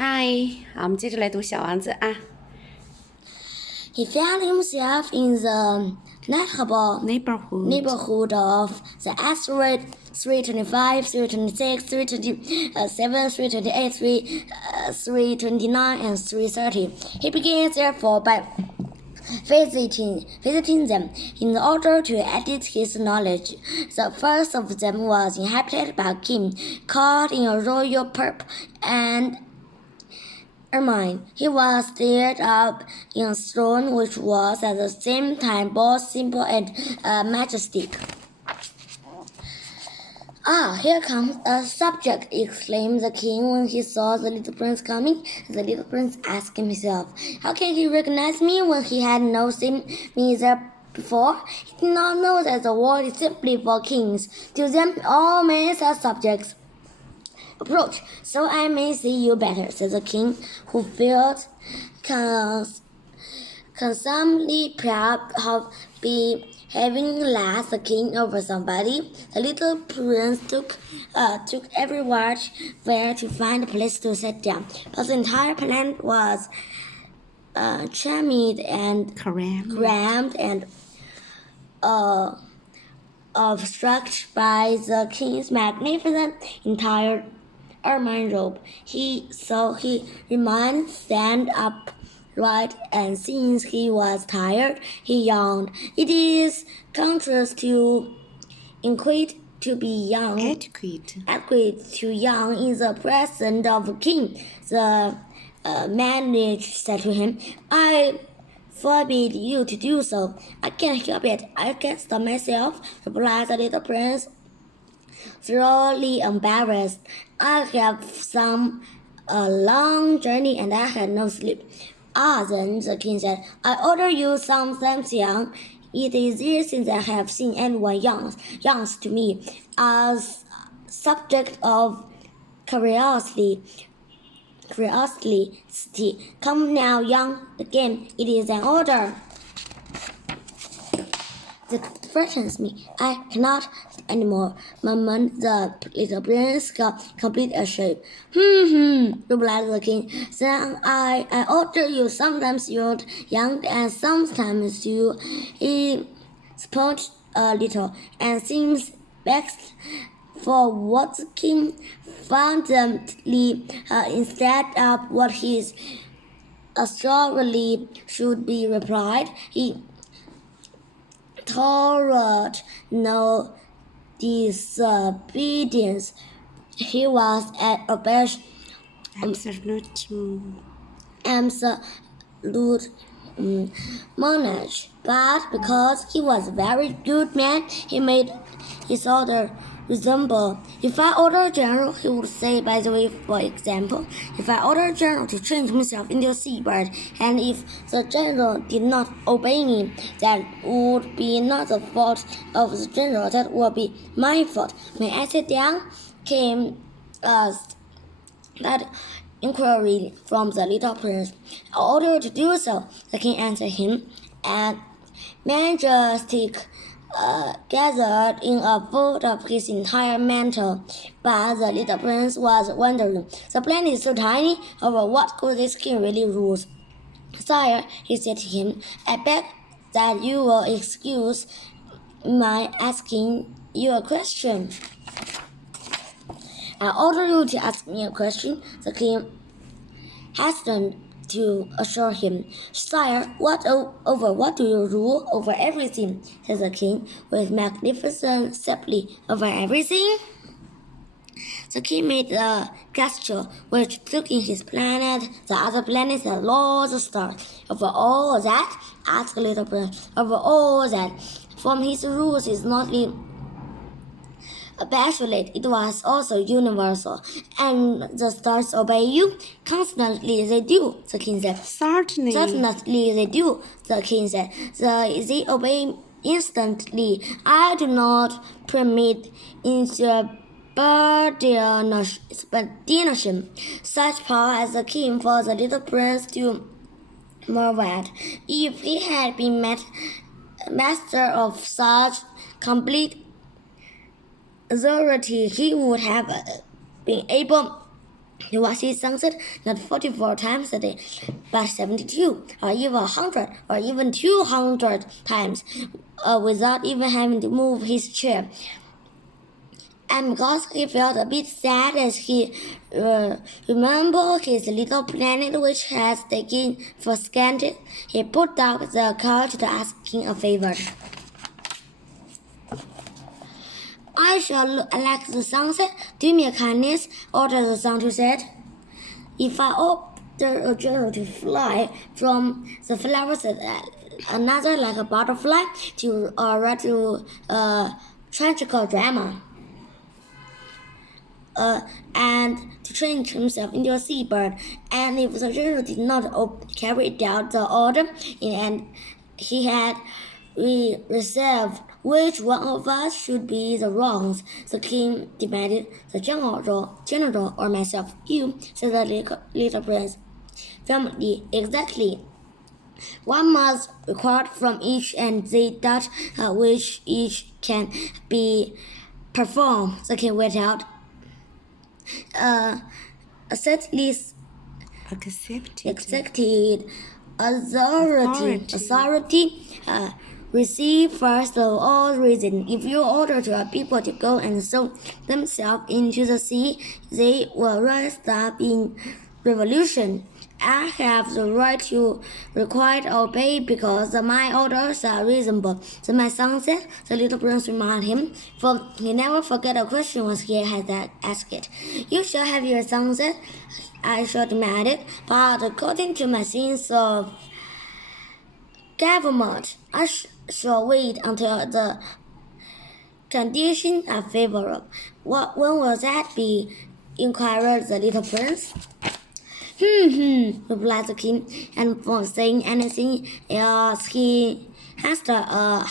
嗨，好，我们接着来读小王子啊。He found himself in the neighborhood of the asteroid 325, 326, 327, 328, 329, and 330. He began, therefore, by visiting them in order to edit his knowledge. The first of them was inhabited by a king, caught in a royal purple and ermine. He was stirred up in a throne which was at the same time both simple and majestic. "Ah, here comes a subject," exclaimed the king when he saw the little prince coming. The little prince asked himself, how can he recognize me when he had not seen me there before? He did not know that the world is simply for kings. To them all men are subjects. "Approach, so I may see you better," said the king, who felt consummedly proud of having last the king over somebody. The little prince took everywhere where to find a place to sit down, but the entire planet was trimmed and crammed and obstructed by the king's magnificent entire ermine robe. He remained stand upright, and since he was tired, he yawned. It is contrary to etiquette to be young. Etiquette to yawn in the presence of a king. The manager said to him, "I forbid you to do so." "I can't help it. I can't stop myself," replied the little prince, thoroughly embarrassed. "I have a long journey and I had no sleep." "Ah, then," the king said, "I order you something young. It is years since I have seen anyone yawns to me as subject of curiosity. Come now, yawn again. It is an order." "That frightens me. I cannot anymore," murmured the little prince, complete ashamed. Replied the king. "Then I order you sometimes you yawn and sometimes you sponge a little," and seems vexed for what the king fundamentally instead of what his assuredly should be replied. He tolerate no disobedience. He was an absolute monarch, but because he was a very good man, he made his order resemble. If I order a general, he would say, by the way, for example, if I order a general to change himself into a seabird, and if the general did not obey me, that would be not the fault of the general, that would be my fault. "May I sit down?" came that inquiry from the little prince. "I order you to do so," the king answered him, and majestic gathered in a fold of his entire mantle. But the little prince was wondering, the planet is so tiny, over what could this king really rule? "Sire," he said to him, "I beg that you will excuse my asking you a question." "I order you to ask me a question," the king hastened to assure him. "Sire, over what do you rule?" "Over everything," said the king, with magnificent simplicity. "Over everything?" The king made a gesture which took in his planet, the other planets, and all the stars. "Over all that?" asked the little prince. "Over all that. From his rules is not absolute, it was also universal." "And the stars obey you?" "Constantly they do," the king said. Certainly they do," the king said. "They obey instantly. I do not permit insubordination, such power as the king for the little prince to marvel at. If he had been master of such complete authority, he would have been able He watches sunset not 44 times a day, but 72, or even 100, or even 200 times, without even having to move his chair. And because he felt a bit sad as he remembered his little planet which has taken for granted, he put down the courage to ask King a favor. I shall look like the sunset. Do me a kindness, ordered the sun to set. If I order a journal to fly from the flowers at another like a butterfly to write to tragical drama. And to change himself into a seabird, and if the general did not carry out the order, and he had reserved which one of us should be the wrongs, the king demanded. The general or myself? You, said the little prince. Firmly, exactly. One must require from each, and they that which each can be performed, the king went out. Accepted authority receive first of all reason. If you order to a people to go and sow themselves into the sea, they will rise up in revolution. I have the right to require obey because my orders are reasonable. So my son said, the little prince reminded him, for he never forget a question once he had asked it. You shall have your son said, I shall demand it, but according to my sense of government, I shall wait until the conditions are favorable. When will that be? Inquired the little prince. Replied the king, and for saying anything else he has a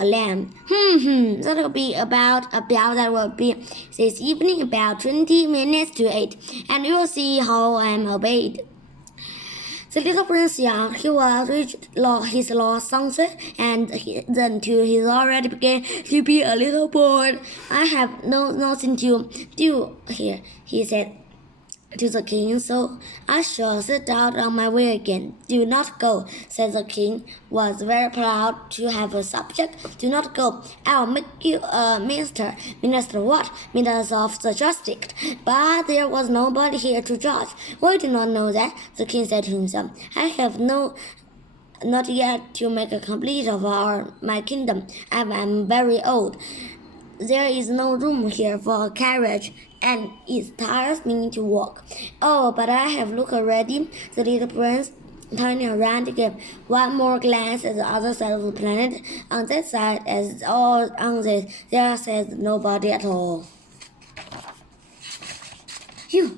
lamb. That will be about that will be this evening about 20 minutes to 8, and you'll see how I am obeyed. The little prince young, he was reached his lost sunset, and then too he already began to be a little bored. I have nothing to do here, he said to the king, so I shall set out on my way again. Do not go, said the king, was very proud to have a subject. Do not go. I'll make you a minister. Minister what? Minister of the justice. But there was nobody here to judge. Why do not know that? The king said to himself. I have not yet to make a complete of my kingdom. I am very old. There is no room here for a carriage, and it tires me to walk. Oh, but I have looked already, the little prince, turning around to give one more glance at the other side of the planet. On that side, as all on this, there says nobody at all.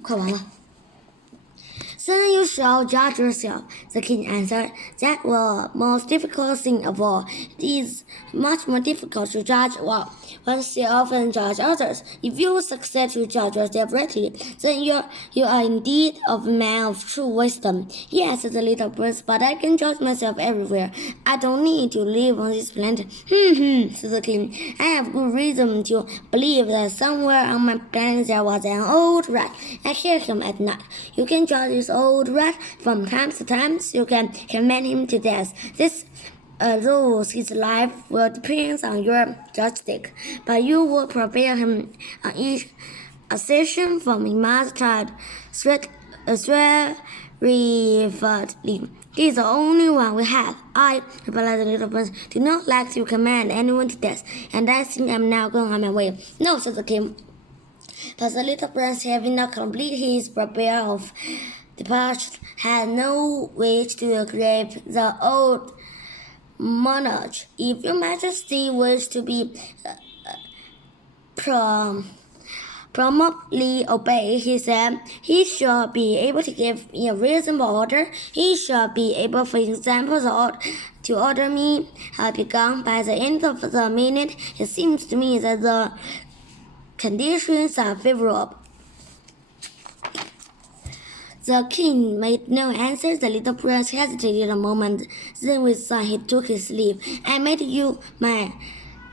快完了。Then you shall judge yourself, the king answered. That was the most difficult thing of all. It is much more difficult to judge oneself than judge others. If you succeed to judge yourself rightly, then you are indeed a man of true wisdom. Yes, said the little prince, but I can judge myself everywhere. I don't need to live on this planet. Said the king. I have good reason to believe that somewhere on my planet there was an old rat. I hear him at night. You can judge this old rat from time to time. You can command him to death. This rules his life will depend on your justice, but you will prepare him on each accession from his mother's child straightforwardly. He is the only one we have. I, replied the little prince, do not like to command anyone to death, and I think I am now going on my way. No, said the king. But the little prince, having not completed his prepare of departure, had no wish to grave the old monarch. If your majesty wishes to be promptly obeyed, he said, he shall be able to give me a reasonable order. He shall be able, for example, to order me begun by the end of the minute. It seems to me that the conditions are favorable. The king made no answer. The little prince hesitated a moment. Then with a sigh he took his leave. I made you my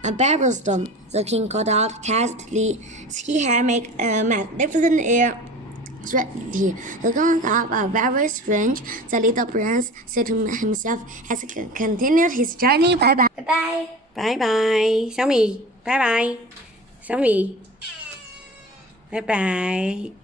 barberstone, the king called out castily. He had made a magnificent air strategy. The girls are very strange, the little prince said to himself as he continued his journey. Bye bye. Bye bye. 拜拜，小米，拜拜，小米，拜拜。